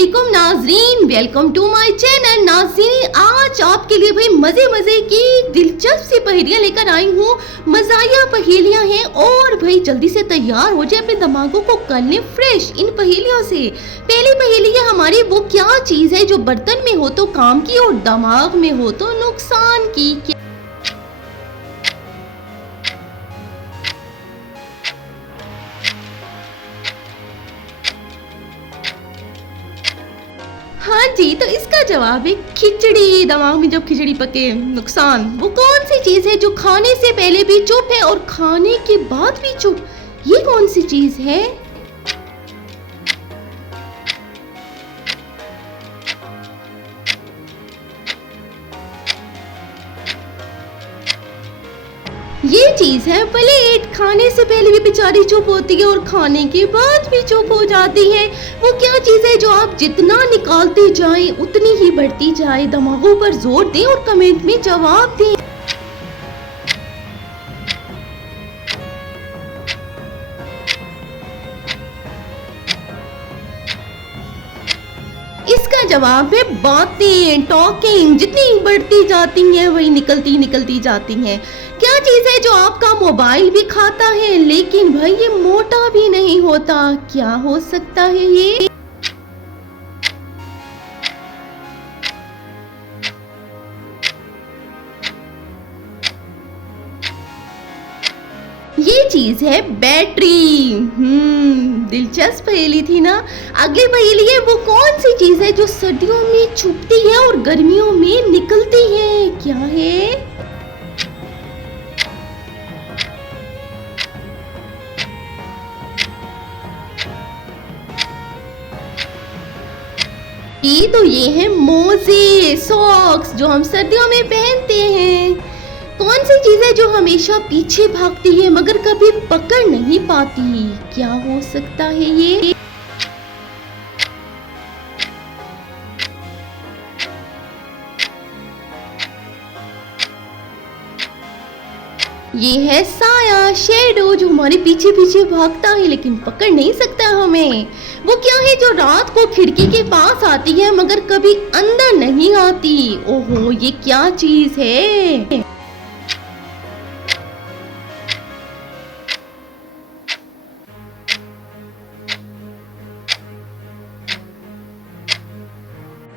वालेकुम नाजरीन, welcome to my channel. नाजरीन, आज आपके लिए भाई मजे मजे की दिलचस्प सी पहेलियां लेकर आई हूँ। मजाया पहेलियां हैं और भाई जल्दी से तैयार हो जाए, अपने दिमागों को कर लें फ्रेश इन पहेलियों से। पहली पहेली है हमारी, वो क्या चीज़ है जो बर्तन में हो तो काम की और दिमाग में हो तो नुकसान की। हाँ जी, तो इसका जवाब है खिचड़ी। दिमाग में जब खिचड़ी पके नुकसान। वो कौन सी चीज है जो खाने से पहले भी चुप है और खाने के बाद भी चुप? ये कौन सी चीज है? ये चीज है प्लेट। खाने से पहले भी बेचारी चुप होती है और खाने के बाद भी चुप हो जाती है। वो क्या चीज है जो आप जितना निकालते जाएं उतनी ही बढ़ती जाए? दिमागों पर जोर दें और कमेंट में जवाब दें। इसका जवाब है बातें, टॉकिंग। जितनी बढ़ती जाती हैं वही निकलती जाती हैं। क्या चीज है जो आपका मोबाइल भी खाता है लेकिन भाई ये मोटा भी नहीं होता? क्या हो सकता है ये? ये चीज है बैटरी। दिलचस्प पहेली थी ना। अगली पहेली है, वो कौन सी चीज है जो सर्दियों में छुपती है और गर्मियों में निकलती है? क्या है? ये है मोजे, सॉक्स, जो हम सर्दियों में पहनते हैं। कौन सी चीज है जो हमेशा पीछे भागती है मगर कभी पकड़ नहीं पाती? क्या हो सकता है ये? ये है साया, शेडो, जो हमारे पीछे पीछे भागता है लेकिन पकड़ नहीं सकता हमें। वो क्या है जो रात को खिड़की के पास आती है मगर कभी अंदर नहीं आती? ओहो, ये क्या चीज है?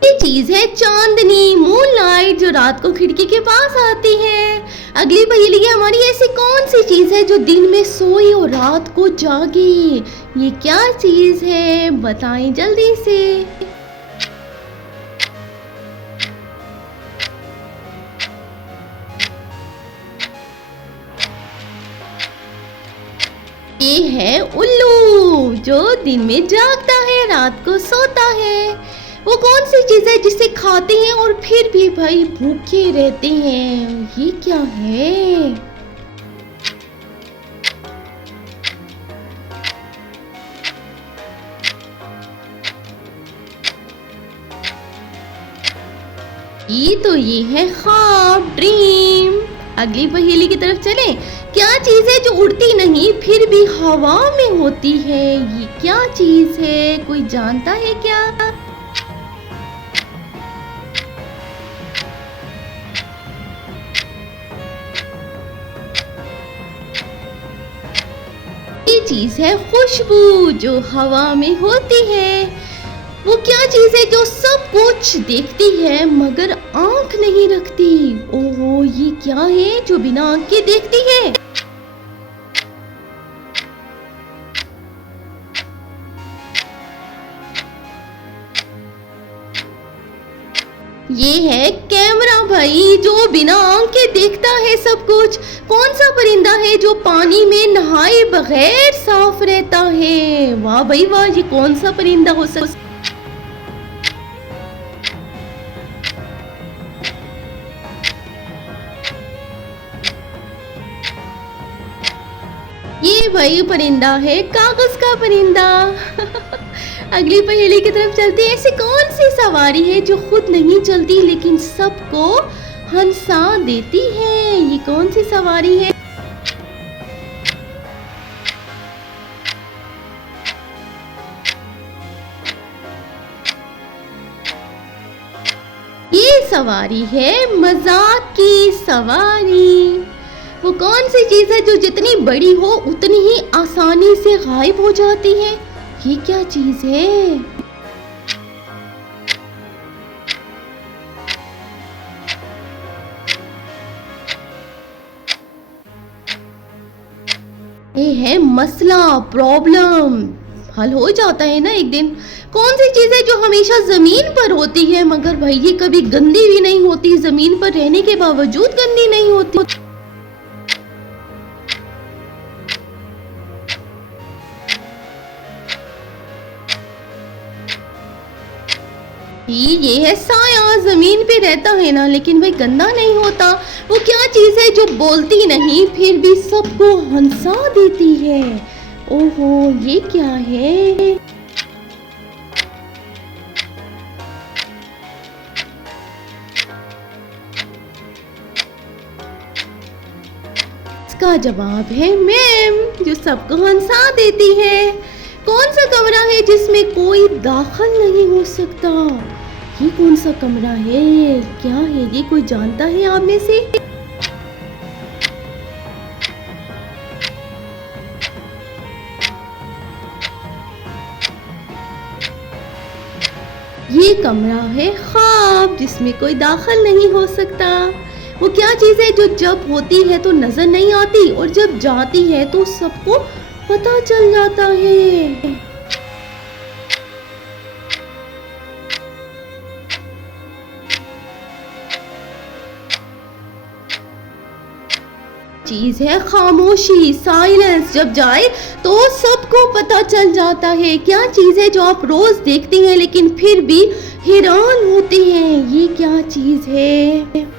ये चीज है चांदनी, मूनलाइट, जो रात को खिड़की के पास आती है। अगली पहेली है हमारी, ऐसी कौन सी चीज है जो दिन में सोई और रात को जागे? ये क्या चीज है? बताएं जल्दी से। ये है उल्लू, जो दिन में जागता है रात को सोता है। वो कौन सी चीज है जिसे खाते हैं और फिर भी भाई भूखे रहते हैं? ये क्या है? ये है ख्वाब, ड्रीम। अगली पहेली की तरफ चलें। क्या चीज है जो उड़ती नहीं फिर भी हवा में होती है? ये क्या चीज है? कोई जानता है क्या? ये चीज है खुशबू, जो हवा में होती है। वो क्या चीज है जो सब कुछ देखती है मगर आंख नहीं रखती? ओहो, ये क्या है जो बिना आंख के देखती है? ये है कैमरा भाई, जो बिना आंख के देखता है सब कुछ। कौन सा परिंदा है जो पानी में नहाए बगैर साफ रहता है? वाह भाई वाह, ये कौन सा परिंदा हो सकता? ये भाई परिंदा है कागज का परिंदा। अगली पहेली की तरफ चलते हैं। ऐसी कौन सी सवारी है जो खुद नहीं चलती लेकिन सबको हंसा देती है? ये कौन सी सवारी है? सवारी है मजाक की सवारी। वो कौन सी चीज है जो जितनी बड़ी हो उतनी ही आसानी से गायब हो जाती है? ये क्या चीज है? ये है मसला, प्रॉब्लम। हल हो जाता है ना एक दिन। कौन सी चीज है जो हमेशा जमीन पर होती है मगर भाई ये कभी गंदी भी नहीं होती, जमीन पर रहने के बावजूद गंदी नहीं होती? ये है साया, जमीन पे रहता है ना लेकिन भाई गंदा नहीं होता। वो क्या चीज है जो बोलती नहीं फिर भी सबको हंसा देती है? ओहो, ये क्या है? इसका जवाब है मैम, जो सबको हंसा देती है। कौन सा कमरा है जिसमें कोई दाखिल नहीं हो सकता? ये कौन सा कमरा है? क्या है ये? कोई जानता है आप में से? ये कमरा है ख्वाब, जिसमें कोई दाखिल नहीं हो सकता। वो क्या चीज है जो जब होती है तो नजर नहीं आती और जब जाती है तो सबको पता चल जाता है? चीज है खामोशी, साइलेंस। जब जाए तो सबको पता चल जाता है। क्या चीज है जो आप रोज देखती हैं लेकिन फिर भी हैरान होती हैं? ये क्या चीज है?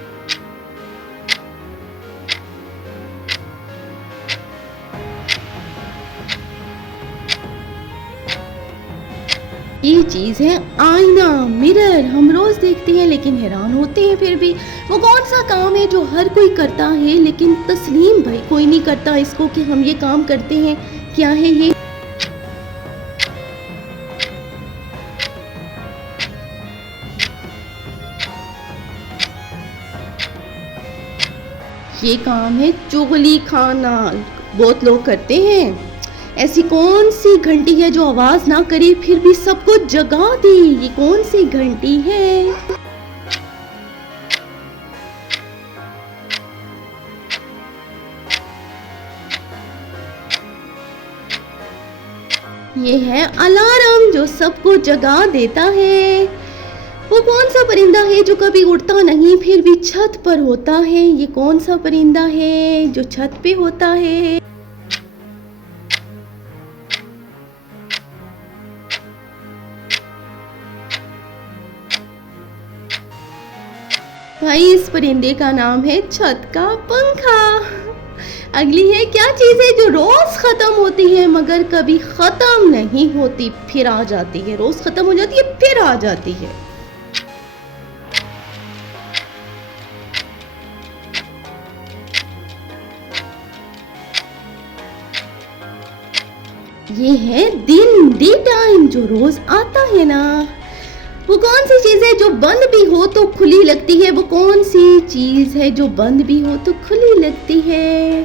ये चीज है आईना, मिरर। हम रोज देखते हैं लेकिन हैरान होते हैं फिर भी। वो कौन सा काम है जो हर कोई करता है लेकिन तस्लीम भाई कोई नहीं करता इसको कि हम ये काम करते हैं? क्या है ये? ये काम है चुगली खाना, बहुत लोग करते हैं। ऐसी कौन सी घंटी है जो आवाज ना करे फिर भी सबको जगा दे? ये कौन सी घंटी है? ये है अलार्म, जो सबको जगा देता है। वो कौन सा परिंदा है जो कभी उड़ता नहीं फिर भी छत पर होता है? ये कौन सा परिंदा है जो छत पे होता है? भाई इस परिंदे का नाम है छत का पंखा। अगली है क्या चीज है जो रोज खत्म होती है मगर कभी खत्म नहीं होती, फिर आ जाती है? रोज खत्म हो जाती है फिर आ जाती है। ये है दिन, डे टाइम, जो रोज आता है ना। वो कौन सी चीज है जो बंद भी हो तो खुली लगती है? वो कौन सी चीज है जो बंद भी हो तो खुली लगती है?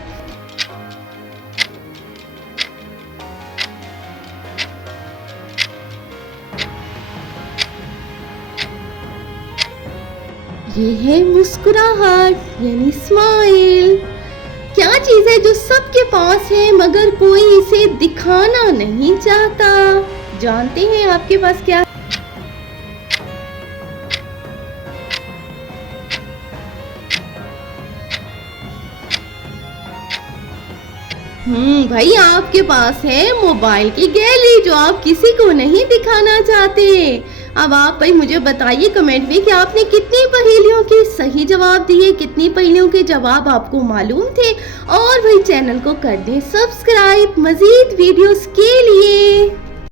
ये है मुस्कुराहट यानी स्माइल। क्या चीज है जो सबके पास है मगर कोई इसे दिखाना नहीं चाहता? जानते हैं आपके पास क्या? भाई आपके पास है मोबाइल की गैलरी जो आप किसी को नहीं दिखाना चाहते। अब आप भाई मुझे बताइए कमेंट में कि आपने कितनी पहेलियों के सही जवाब दिए, कितनी पहेलियों के जवाब आपको मालूम थे। और भाई चैनल को कर दें सब्सक्राइब मजीद वीडियोस के लिए।